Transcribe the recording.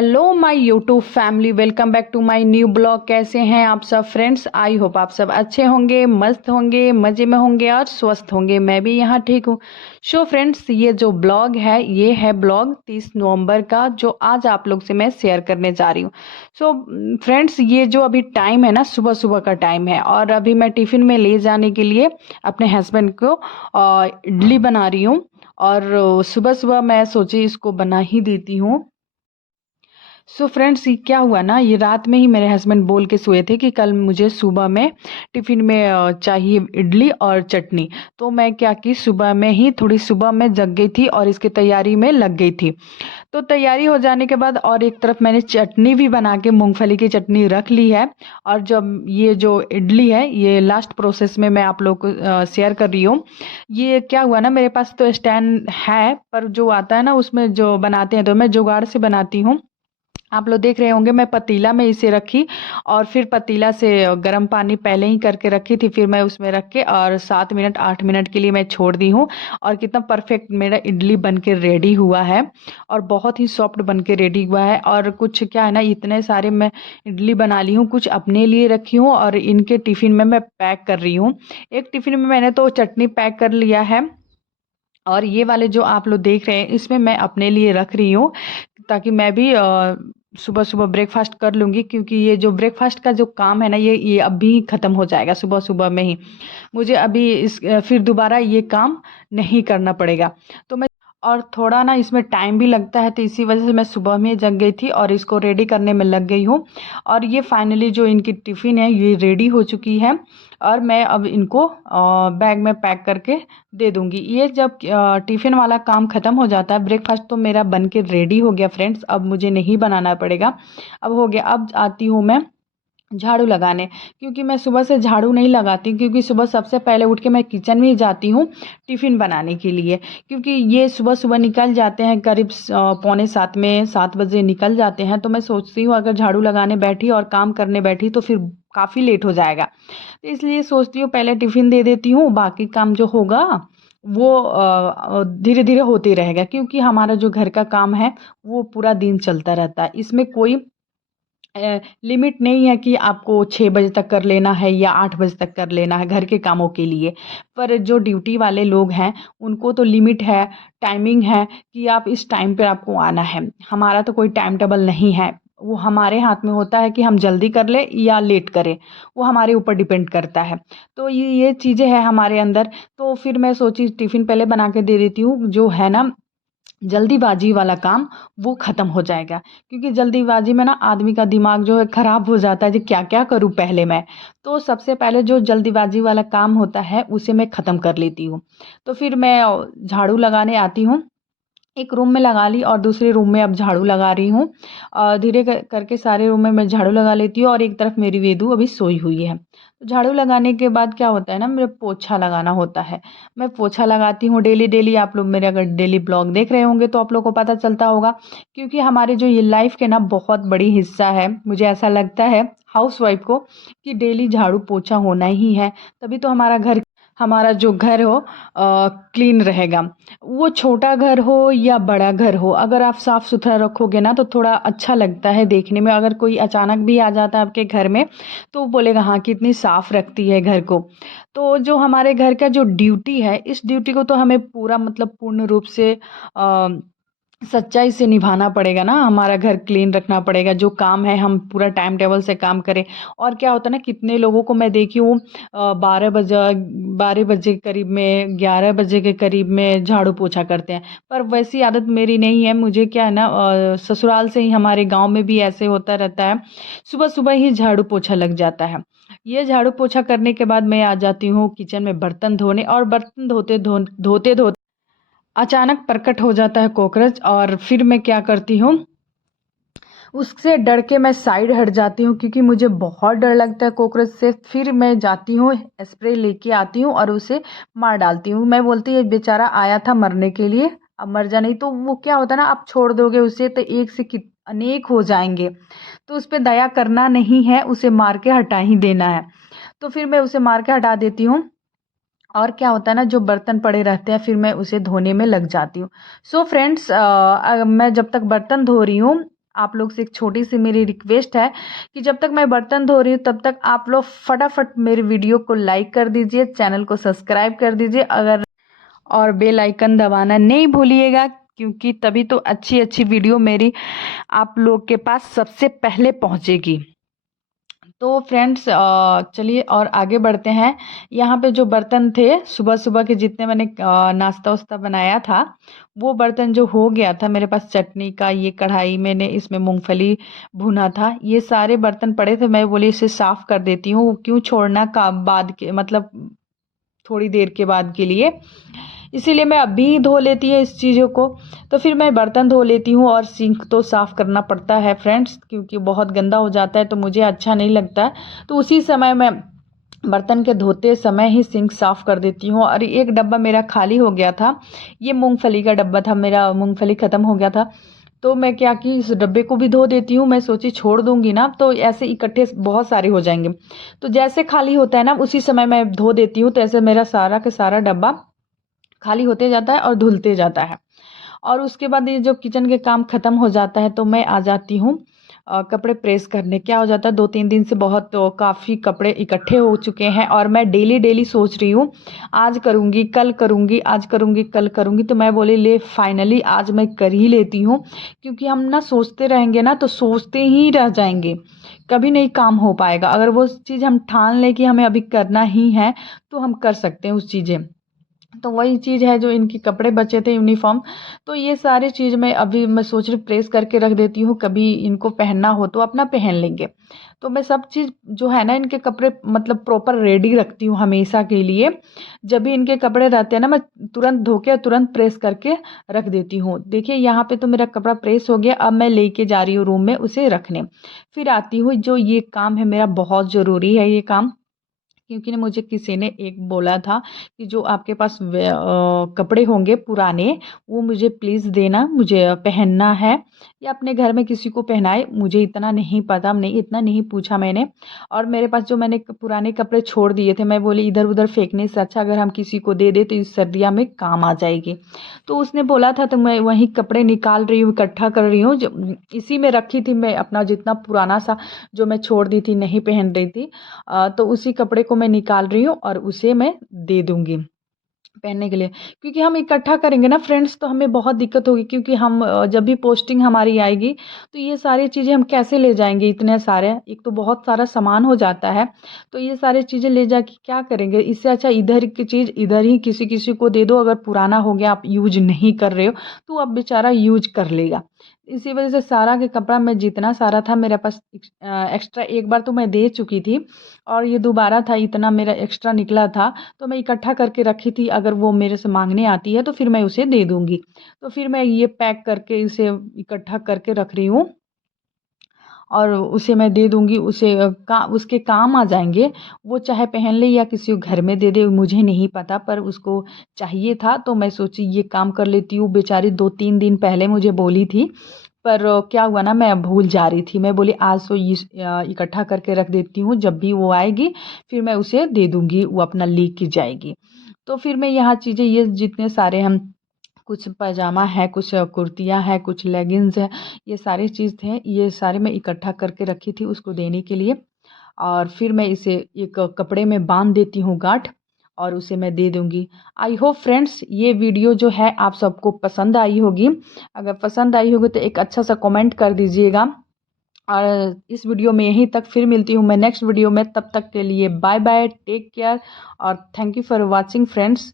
Hello my YouTube family, welcome back to my new blog. कैसे हैं आप सब फ्रेंड्स? आई होप आप सब अच्छे होंगे, मस्त होंगे, मज़े में होंगे और स्वस्थ होंगे। मैं भी यहाँ ठीक हूँ। सो फ्रेंड्स, ये जो ब्लॉग है ये है ब्लॉग 30 नवंबर का, जो आज आप लोग से मैं शेयर करने जा रही हूँ। सो फ्रेंड्स, ये जो अभी टाइम है ना, सुबह सुबह का टाइम है और अभी मैं टिफ़िन में ले जाने के लिए अपने हस्बैंड को इडली बना रही हूँ। और सुबह सुबह मैं सोची इसको बना ही देती हूँ। सो फ्रेंड्स, ये क्या हुआ ना, ये रात में ही मेरे हस्बैंड बोल के सोए थे कि कल मुझे सुबह में टिफ़िन में चाहिए इडली और चटनी। तो मैं क्या की, सुबह में ही थोड़ी सुबह में जग गई थी और इसकी तैयारी में लग गई थी। तो तैयारी हो जाने के बाद और एक तरफ मैंने चटनी भी बना के मूंगफली की चटनी रख ली है। और जब ये जो इडली है, ये लास्ट प्रोसेस में मैं आप लोग को शेयर कर रही हूँ। ये क्या हुआ ना, मेरे पास तो स्टैंड है पर जो आता है ना उसमें जो बनाते हैं तो मैं जुगाड़ से बनाती हूँ। आप लोग देख रहे होंगे मैं पतीला में इसे रखी और फिर पतीला से गर्म पानी पहले ही करके रखी थी, फिर मैं उसमें रख के और 7 मिनट 8 मिनट के लिए मैं छोड़ दी हूँ। और कितना परफेक्ट मेरा इडली बन के रेडी हुआ है और बहुत ही सॉफ्ट बन के रेडी हुआ है। और कुछ क्या है ना, इतने सारे मैं इडली बना ली हूँ, कुछ अपने लिए रखी हूँ और इनके टिफ़िन में मैं पैक कर रही हूँ। एक टिफ़िन में मैंने तो चटनी पैक कर लिया है और ये वाले जो आप लोग देख रहे हैं इसमें मैं अपने लिए रख रही हूँ, ताकि मैं भी सुबह सुबह ब्रेकफास्ट कर लूँगी। क्योंकि ये जो ब्रेकफास्ट का जो काम है ना, ये अभी ही ख़त्म हो जाएगा सुबह सुबह में ही। मुझे अभी फिर दोबारा ये काम नहीं करना पड़ेगा। तो मैं और थोड़ा ना इसमें टाइम भी लगता है, तो इसी वजह से मैं सुबह में जग गई थी और इसको रेडी करने में लग गई हूँ। और ये फाइनली जो इनकी टिफ़िन है ये रेडी हो चुकी है और मैं अब इनको बैग में पैक करके दे दूँगी। ये जब टिफ़िन वाला काम ख़त्म हो जाता है, ब्रेकफास्ट तो मेरा बन के रेडी हो गया फ्रेंड्स, अब मुझे नहीं बनाना पड़ेगा। अब हो गया। अब आती हूँ मैं झाड़ू लगाने, क्योंकि मैं सुबह से झाड़ू नहीं लगाती, क्योंकि सुबह सबसे पहले उठ के मैं किचन में ही जाती हूँ टिफ़िन बनाने के लिए। क्योंकि ये सुबह सुबह निकल जाते हैं, करीब पौने 7 में 7 बजे निकल जाते हैं। तो मैं सोचती हूँ अगर झाड़ू लगाने बैठी और काम करने बैठी तो फिर काफ़ी लेट हो जाएगा। तो इसलिए सोचती हूँ पहले टिफ़िन दे देती हूँ, बाकी काम जो होगा वो धीरे धीरे होते रहेगा। क्योंकि हमारा जो घर का काम है वो पूरा दिन चलता रहता है, इसमें कोई लिमिट नहीं है कि आपको 6 बजे तक कर लेना है या 8 बजे तक कर लेना है घर के कामों के लिए। पर जो ड्यूटी वाले लोग हैं उनको तो लिमिट है, टाइमिंग है कि आप इस टाइम पे आपको आना है। हमारा तो कोई टाइम टेबल नहीं है, वो हमारे हाथ में होता है कि हम जल्दी कर लें या लेट करें, वो हमारे ऊपर डिपेंड करता है। तो ये चीज़ें हैं हमारे अंदर। तो फिर मैं सोची टिफ़िन पहले बना के दे देती हूँ, जो है ना जल्दीबाजी वाला काम वो ख़त्म हो जाएगा। क्योंकि जल्दीबाजी में ना आदमी का दिमाग जो है ख़राब हो जाता है कि क्या क्या करूँ पहले मैं। तो सबसे पहले जो जल्दीबाजी वाला काम होता है उसे मैं ख़त्म कर लेती हूँ। तो फिर मैं झाड़ू लगाने आती हूँ। एक रूम में लगा ली और दूसरे रूम में अब झाड़ू लगा रही हूँ। धीरे करके सारे रूम में मैं झाड़ू लगा लेती हूँ और एक तरफ मेरी वेदू अभी सोई हुई है। तो झाड़ू लगाने के बाद क्या होता है ना, मेरे पोछा लगाना होता है। मैं पोछा लगाती हूँ डेली डेली। आप लोग मेरे अगर डेली ब्लॉग देख रहे होंगे तो आप लोग को पता चलता होगा। क्योंकि हमारे जो ये लाइफ के ना बहुत बड़ी हिस्सा है, मुझे ऐसा लगता है हाउसवाइफ को, कि डेली झाड़ू पोछा होना ही है। तभी तो हमारा जो घर हो क्लीन रहेगा। वो छोटा घर हो या बड़ा घर हो, अगर आप साफ़ सुथरा रखोगे ना तो थोड़ा अच्छा लगता है देखने में। अगर कोई अचानक भी आ जाता है आपके घर में तो वो बोलेगा हाँ कितनी साफ़ रखती है घर को। तो जो हमारे घर का जो ड्यूटी है, इस ड्यूटी को तो हमें पूरा मतलब पूर्ण रूप से सच्चाई से निभाना पड़ेगा ना। हमारा घर क्लीन रखना पड़ेगा, जो काम है हम पूरा टाइम टेबल से काम करें। और क्या होता है ना, कितने लोगों को मैं देखी हूँ 12 बजे करीब में, 11 बजे के करीब में झाड़ू पोछा करते हैं। पर वैसी आदत मेरी नहीं है। मुझे क्या है ना, ससुराल से ही हमारे गांव में भी ऐसे होता रहता है, सुबह सुबह ही झाड़ू पोछा लग जाता है। ये झाड़ू पोछा करने के बाद मैं आ जाती हूँ किचन में बर्तन धोने, और बर्तन धोते धोते अचानक प्रकट हो जाता है कॉकरोच। और फिर मैं क्या करती हूँ, उससे डर के मैं साइड हट जाती हूँ, क्योंकि मुझे बहुत डर लगता है कॉकरोच से। फिर मैं जाती हूँ, स्प्रे लेके आती हूँ और उसे मार डालती हूँ। मैं बोलती है बेचारा आया था मरने के लिए, अब मर जा। नहीं तो वो क्या होता है ना, आप छोड़ दोगे उसे तो एक से अनेक हो जाएंगे। तो उस पर दया करना नहीं है, उसे मार के हटा ही देना है। तो फिर मैं उसे मार के हटा देती हूँ। और क्या होता है ना, जो बर्तन पड़े रहते हैं फिर मैं उसे धोने में लग जाती हूँ। सो फ्रेंड्स, मैं जब तक बर्तन धो रही हूँ आप लोग से एक छोटी सी मेरी रिक्वेस्ट है कि जब तक मैं बर्तन धो रही हूँ तब तक आप लोग फटाफट मेरे वीडियो को लाइक कर दीजिए, चैनल को सब्सक्राइब कर दीजिए अगर, और बेल आइकन दबाना नहीं भूलिएगा, क्योंकि तभी तो अच्छी अच्छी वीडियो मेरी आप लोग के पास सबसे पहले पहुंचेगी। तो फ्रेंड्स चलिए और आगे बढ़ते हैं। यहाँ पे जो बर्तन थे सुबह सुबह के, जितने मैंने नाश्ता वास्ता बनाया था, वो बर्तन जो हो गया था मेरे पास चटनी का, ये कढ़ाई मैंने इसमें मूंगफली भुना था, ये सारे बर्तन पड़े थे। मैं बोली इसे साफ़ कर देती हूँ, क्यों छोड़ना का बाद के, मतलब थोड़ी देर के बाद के लिए, इसीलिए मैं अभी धो लेती हूँ इस चीज़ों को। तो फिर मैं बर्तन धो लेती हूँ, और सिंक तो साफ़ करना पड़ता है फ्रेंड्स, क्योंकि बहुत गंदा हो जाता है तो मुझे अच्छा नहीं लगता है। तो उसी समय मैं बर्तन के धोते समय ही सिंक साफ़ कर देती हूँ। और एक डब्बा मेरा खाली हो गया था, ये मूंगफली का डब्बा था, मेरा मूंगफली ख़त्म हो गया था। तो मैं क्या कि इस डब्बे को भी धो देती हूँ, मैं सोची छोड़ दूंगी ना तो ऐसे इकट्ठे बहुत सारे हो जाएंगे, तो जैसे खाली होता है ना उसी समय मैं धो देती हूँ। तो ऐसे मेरा सारा का सारा डब्बा खाली होते जाता है और धुलते जाता है। और उसके बाद ये जो किचन के काम ख़त्म हो जाता है तो मैं आ जाती हूँ कपड़े प्रेस करने। क्या हो जाता है, 2-3 दिन से बहुत काफ़ी कपड़े इकट्ठे हो चुके हैं, और मैं डेली डेली सोच रही हूँ आज करूँगी कल करूँगी, आज करूँगी कल करूँगी। तो मैं बोली ले फाइनली आज मैं कर ही लेती हूँ, क्योंकि हम ना सोचते रहेंगे ना तो सोचते ही रह जाएंगे, कभी नहीं काम हो पाएगा। अगर वो चीज़ हम ठान लें कि हमें अभी करना ही है तो हम कर सकते हैं उस चीज़ें। तो वही चीज़ है, जो इनके कपड़े बचे थे यूनिफॉर्म, तो ये सारी चीज़ मैं अभी मैं सोच रही प्रेस करके रख देती हूँ, कभी इनको पहनना हो तो अपना पहन लेंगे। तो मैं सब चीज़ जो है ना इनके कपड़े मतलब प्रॉपर रेडी रखती हूँ हमेशा के लिए। जब भी इनके कपड़े रहते हैं ना मैं तुरंत धो के तुरंत प्रेस करके रख देती हूँ। देखिए यहाँ पे तो मेरा कपड़ा प्रेस हो गया, अब मैं लेके जा रही हूँ रूम में उसे रखने। फिर आती हूँ, जो ये काम है मेरा बहुत ज़रूरी है ये काम, क्योंकि ना मुझे किसी ने एक बोला था कि जो आपके पास कपड़े होंगे पुराने वो मुझे प्लीज़ देना, मुझे पहनना है, या अपने घर में किसी को पहनाए। मुझे इतना नहीं पता, नहीं इतना नहीं पूछा मैंने। और मेरे पास जो मैंने पुराने कपड़े छोड़ दिए थे, मैं बोली इधर उधर फेंकने से अच्छा अगर हम किसी को दे दे तो इस सर्दियाँ में काम आ जाएगी। तो उसने बोला था, तो मैं वही कपड़े निकाल रही हूँ, इकट्ठा कर रही हूँ, जो इसी में रखी थी मैं अपना जितना पुराना सा जो मैं छोड़ दी थी नहीं पहन रही थी, तो उसी कपड़े को मैं निकाल रही हूँ और उसे मैं दे दूँगी पहनने के लिए। क्योंकि हम इकट्ठा करेंगे ना फ्रेंड्स तो हमें बहुत दिक्कत होगी, क्योंकि हम जब भी पोस्टिंग हमारी आएगी तो ये सारी चीज़ें हम कैसे ले जाएंगे, इतने सारे, एक तो बहुत सारा सामान हो जाता है, तो ये सारी चीज़ें ले जाके क्या करेंगे। इससे अच्छा इधर की चीज़ इधर ही किसी किसी को दे दो, अगर पुराना हो गया आप यूज नहीं कर रहे हो तो अब बेचारा यूज कर लेगा। इसी वजह से सारा के कपड़ा मैं जितना सारा था मेरे पास एक्स्ट्रा, एक बार तो मैं दे चुकी थी और ये दोबारा था, इतना मेरा एक्स्ट्रा निकला था, तो मैं इकट्ठा करके रखी थी, अगर वो मेरे से मांगने आती है तो फिर मैं उसे दे दूँगी। तो फिर मैं ये पैक करके इसे इकट्ठा करके रख रही हूँ, और उसे मैं दे दूँगी, उसे उसके काम आ जाएँगे। वो चाहे पहन ले या किसी को घर में दे दे, मुझे नहीं पता, पर उसको चाहिए था तो मैं सोची ये काम कर लेती हूँ। बेचारी 2-3 दिन पहले मुझे बोली थी, पर क्या हुआ ना मैं भूल जा रही थी। मैं बोली आज तो इकट्ठा करके रख देती हूँ, जब भी वो आएगी फिर मैं उसे दे दूँगी, वो अपना लेके जाएगी। तो फिर मैं यहाँ चीज़ें ये जितने सारे हम, कुछ पैजामा है, कुछ कुर्तियाँ हैं, कुछ लेगिंग्स है, ये सारी चीज़ थे, ये सारे मैं इकट्ठा करके रखी थी उसको देने के लिए। और फिर मैं इसे एक कपड़े में बांध देती हूँ गांठ, और उसे मैं दे दूँगी। आई होप फ्रेंड्स ये वीडियो जो है आप सबको पसंद आई होगी। अगर पसंद आई होगी तो एक अच्छा सा कमेंट कर दीजिएगा। और इस वीडियो में यहीं तक, फिर मिलती हूँ मैं नेक्स्ट वीडियो में, तब तक के लिए बाय बाय, टेक केयर, और thank you for watching friends.